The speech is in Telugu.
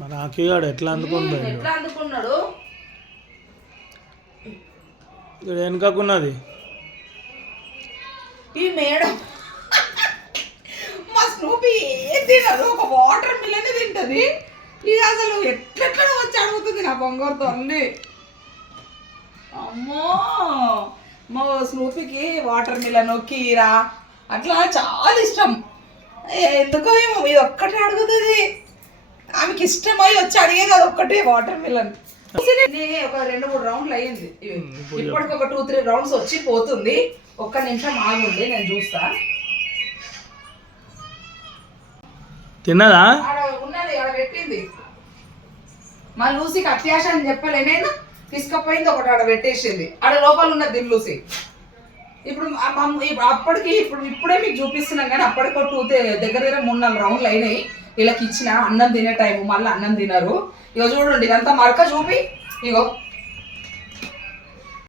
మన ఆకిగాడు ఎట్లా అందుకున్నాడు ఇక్కడ వెనుకకున్నది ఈ మేడం మా స్నూపీ ఏం తినదు, ఒక వాటర్ మిలన్ తింటది. ఇది అసలు ఎట్లెట్లా వచ్చి అడుగుతుంది నా బంగారుతో అన్ని. అమ్మో మా స్నూపీకి వాటర్ మిలన్ కీరా అట్లా చాలా ఇష్టం. ఎందుకో ఏమో ఇది ఒక్కటే అడుగుతుంది. ఆమెకి ఇష్టమై వచ్చి అడిగేది అది ఒక్కటే వాటర్ మిలన్. ఒక 2-3 రౌండ్లు అయ్యింది. ఇప్పటికి ఒక 2-3 రౌండ్స్ వచ్చి పోతుంది. ఒక్క నిమిషం ఆగుంది, నేను చూస్తా. తిన్నదా ఉన్నది ఆడ పెట్టింది. మా లూసీకి అత్యాశ అని చెప్పలే నేను, తీసుకపోయింది ఒకటి ఆడ పెట్టేసింది. ఆడ లోపల ఉన్నది లూసీ. ఇప్పుడు అప్పటికి ఇప్పుడే మీకు చూపిస్తున్నాం కానీ అప్పటికి 2 దగ్గర 3-4 రౌండ్లు అయినాయి. వీళ్ళకి ఇచ్చిన అన్నం తినే టైము, మళ్ళీ అన్నం తినరు. ఇగో చూడండి ఇదంతా మరక చూపి, ఇగో